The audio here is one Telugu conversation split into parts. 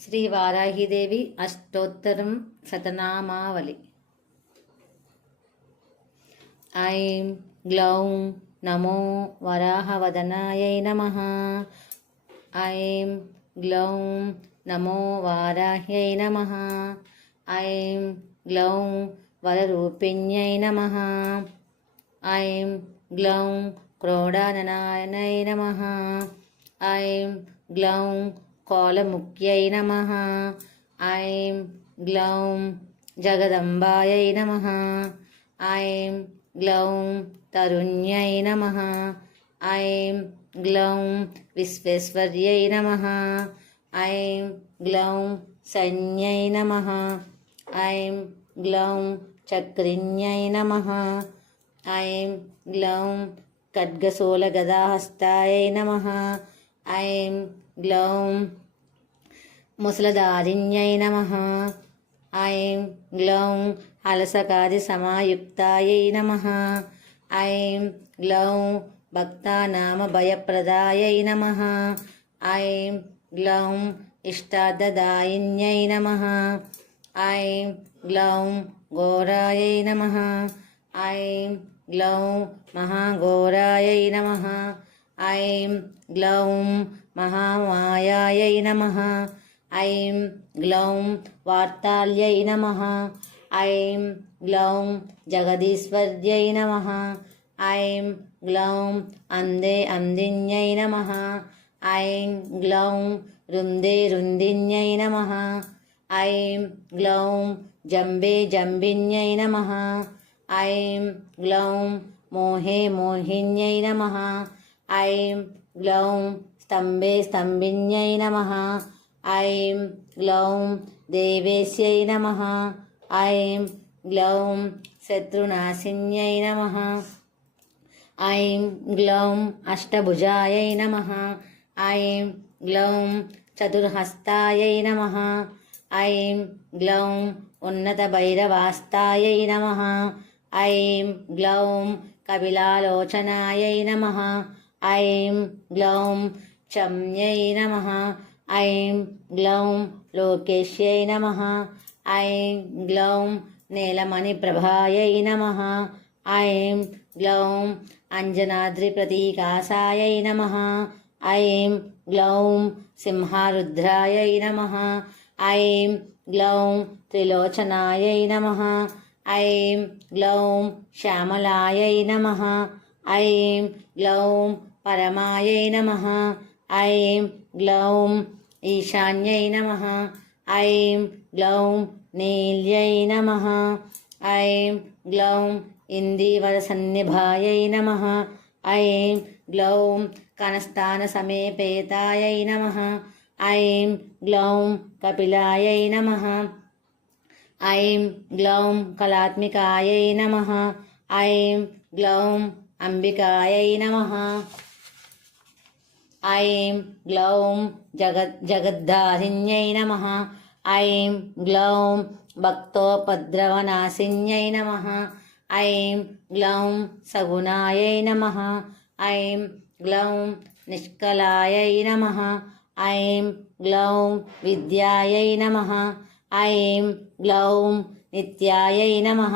శ్రీ వారాహిదేవి అష్టోత్తరం శతనామావళి. ఐం గ్లౌం నమో వరాహవదనాయై నమః. ఐం గ్లౌం నమో వారాహ్యై నమః. ఐం గ్లౌం వరరూపిణ్యై నమః. ఐం గ్లౌం క్రోడాననాయనై నమః. ఐం గ్లౌం కోలముఖ్యై నమః. ఐం గ్లౌం జగదంబాయై నమః. ఐం గ్లౌం తరుణ్యై నమః. ఐం గ్లౌం విశ్వేశ్వర్యై నమః. ఐం గ్లౌం సన్యై నమః. ఐం గ్లౌం చక్రిణ్యై నమః. ఐం గ్లౌం ఖడ్గశూలగదాహస్తాయై నమః. ఐం గ్లౌం ముసలధారిణ్యై నమః. ఐం గ్లౌం అలసకాది సమాయుక్తాయై నమః. ఐం గ్లౌం భక్తానామ భయప్రదాయై నమః. ఐం గ్లౌం ఇష్టార్థదాయిన్యై నమః. ఐం గ్లౌం ఘోరాయై నమః. ఐం గ్లౌం మహాఘోరాయై నమః. ఐం గ్లౌం మహామాయాయై నమః. ఐం గ్లౌం వార్తాల్యై నమః. ఐం గ్లౌం జగదీశ్వర్యై నమః. ఐం గ్లౌం అందే అందిన్యై నమః. ఐం గ్లౌం రుందే రుందిన్యై నమః. ఐం గ్లౌం జంబే జంబిన్యై నమః. ఐం గ్లౌం మోహే మోహిన్యై నమః. ఐం గ్లౌం స్తంభే స్తంభిన్యై నమః. ఐం గ్లౌం దేవేశ్యై నమః. ఐం గ్లౌం శత్రునాశిన్యై నమః. ఐం గ్లౌం అష్టభుజాయై నమః. ఐం గ్లౌం చతుర్హస్తాయై నమః. ఐం గ్లౌం ఉన్నతభైరవాస్తాయై నమః. ఐం గ్లౌం కపిలాలోచనాయై నమః. ఐం గ్లౌం చమ్యై నమః. ఐం గ్లౌం లోకేశ్యై నమః. ఐం గ్లౌం నీలమణిప్రభాయై నమః. ఐం గ్లౌం అంజనాద్రిప్రతీకాసాయై నమః. ఐం గ్లౌం సింహారుద్రాయై నమః. ఐం గ్లౌం త్రిలోచనాయై నమః. ఐం గ్లౌం శ్యామలాయై నమః. ఐం గ్లౌం పరమాయై నమః. ఐం గ్లౌం ఈశాన్యై నమః. ఐం గ్లౌం నీల్యై నమః. ఐం గ్లౌం ఇందీవరసన్నిభాయై నమః. ఐం గ్లౌం కనస్థానసమేపేతాయై నమః. ఐం గ్లౌం కపిలాయై నమః. ఐం గ్లౌం కళాత్మికాయై నమః. ఐం గ్లౌం అంబికాయై నమః. ఐం గ్లౌం జగద్ధారిణ్యై నమః. ఐం గ్లౌం భక్తోపద్రవనాశిన్యై నమః. ఐం గ్లౌం సగుణాయై నమః. ఐం గ్లౌం నిష్కలాయై నమః. ఐం గ్లౌం విద్యాయై నమః. ఐం గ్లౌం నిత్యాయై నమః.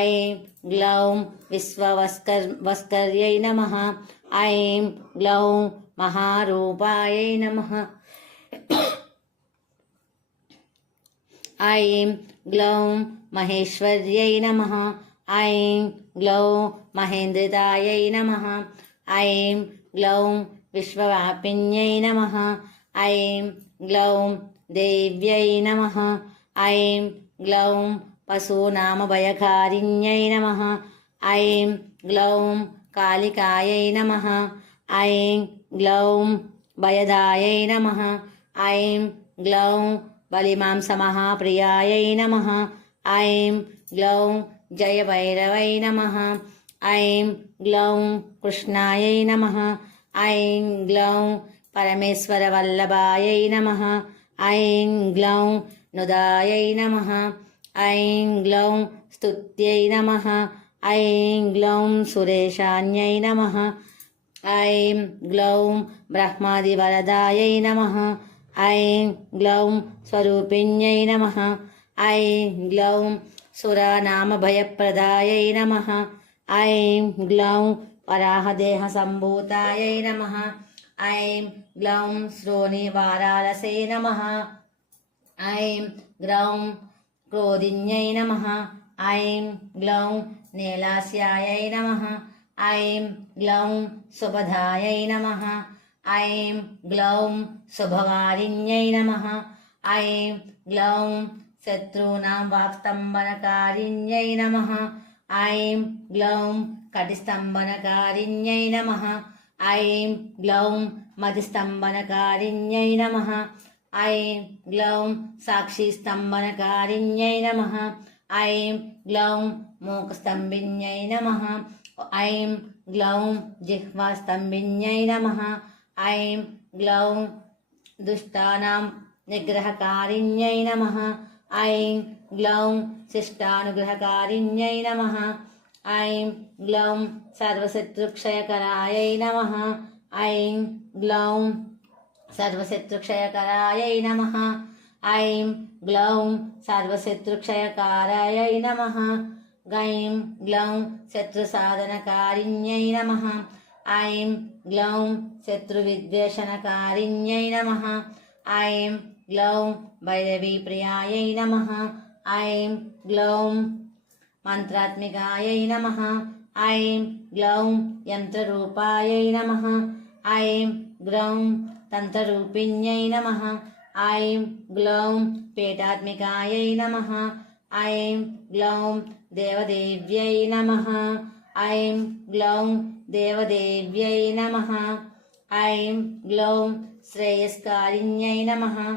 ఐం గ్లౌం విశ్వవస్కర్యై నమః. ఐం గ్లౌం మహారూపాయై నమః. ఐం గ్లౌం మహేశ్వర్యై నమః. ఐం గ్లౌం మహేంద్రితాయై నమః. ఐం గ్లౌం విశ్వవ్యాపిన్యై నమః. ఐం గ్లౌం దేవ్యై నమః. ఐం గ్లౌం పశూనామభయకారిణ్యై నమః. ఐం గ్లౌం కాళికాయై నమః. ఐం గ్లౌం భయదాయై నమః. ఐం గ్లౌం బలిమాంసమహాప్రియాయై నమః. ఐం గ్లౌం జయభైరవై నమః. ఐం గ్లౌం కృష్ణాయై నమః. ఐం గ్లౌం పరమేశ్వరవల్లభాయై నమః. ఐం గ్లౌం నుదాయై నమః. ఐం గ్లౌం స్తుత్యై నమః. ఐం గ్లౌం సురేశాన్యై నమః. ఐం గ్లౌం బ్రహ్మాదివరదాయై నమః. ఐం గ్లౌం స్వరూపిణ్యై నమః. ఐం గ్లౌం సురనామభయప్రదాయై నమః. ఐం గ్లౌం వరాహదేహసంభూతాయై నమః. ఐం గ్లౌం శ్రోణివారాలసే నమః. ఐం గ్లౌం క్రోధిన్యై నమః. ఐం గ్లౌం నీలాస్యాయై నమః. ఐం గ్లౌం శుభదాయై నమః. ఐం గ్లౌం శుభవారిణ్యై నమః. ఐం గ్లౌం శత్రూనాం వాక్స్తంభనకారిణ్యై నమః. ఐం గ్లౌం కటిస్తంభనకారిణ్యై నమః. ఐం గ్లౌం మదిస్తంభనకారిణ్యై నమః. ఐం గ్లౌం సాక్షిస్తంభనకారిణ్యై నమః. ఐం గ్లౌం మూకస్తంభిన్యై నమః. ఐం గ్లౌం జిహ్వాస్తంభిన్యై నమః. ఐం గ్లౌం దుష్టానాం నిగ్రహకారిణ్యై నమః. ఐం గ్లౌం శిష్టానుగ్రహకారిణ్యై నమః. ఐం గ్లౌం సర్వశత్రుక్షయకరాయై నమః. ఐం గ్లౌం సర్వశత్రుక్షయకరాయై నమః. ఐం గ్లౌం సర్వశత్రుక్షయకారాయై నమః. ఐం గ్లౌం శత్రుసాధనకారిణ్యై నమః. ఐం గ్లౌం శత్రువిద్వేషణకారిణ్యై నమః. ఐం గ్లౌం భైరవీప్రియాయై నమః. ఐం గ్లౌం మంత్రాత్మికాయై నమః. ఐం గ్లౌం యంత్రరూపాయై నమః. ఐం గ్లౌం తంత్రరూపిణ్యై నమః. ఐం గ్లౌం పీఠాత్మికాయై నమః. ఐం గ్లౌం దేవదేవ్యై నమః. ఐం గ్లౌం దేవదేవ్యై నమః. ఐం గ్లౌం శ్రేయస్కారిణ్యై నమః.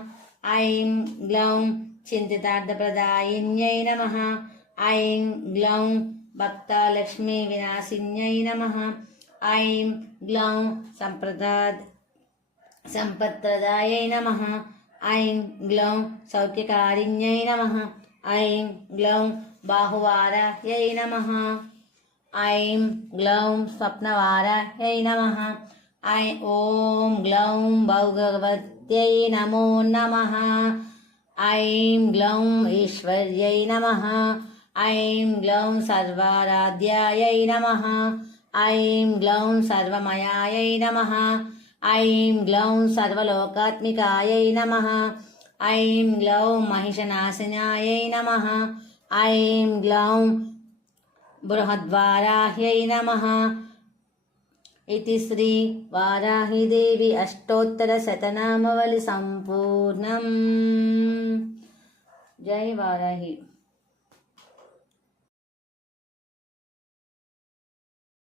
ఐం గ్లౌం చింతితార్థప్రదాయిన్యై నమః. ఐం గ్లౌం భక్తలక్ష్మీ వినాశిన్యై నమః. ఐం గ్లౌం సంపత్ప్రదాయై నమః. ఐం గ్లౌం సౌఖ్యకారిణ్యై నమః. ఐం గ్లౌం బాహువారాహ్యై నమః. ఐం గ్లౌం స్వప్నవారాహ్యై నమః. ఓం గ్లౌం భౌగవత్యై నమో నమః. ఐం గ్లౌం ఈశ్వర్యై నమః. ఐం గ్లౌం సర్వారాధ్యాయై నమః. ఐం గ్లౌం సర్వమయాయై నమః. ఐం గ్లౌం సర్వలోకాత్మికాయై నమః. ఐం గ్లౌం మహిషనాశినాయై నమః. ఐం గ్లౌం బృహద్వారాహ్యై నమః. इति श्री वाराहीदेवी अष्टोत्तरशतनामावली सम्पूर्णम्. जय वाराही.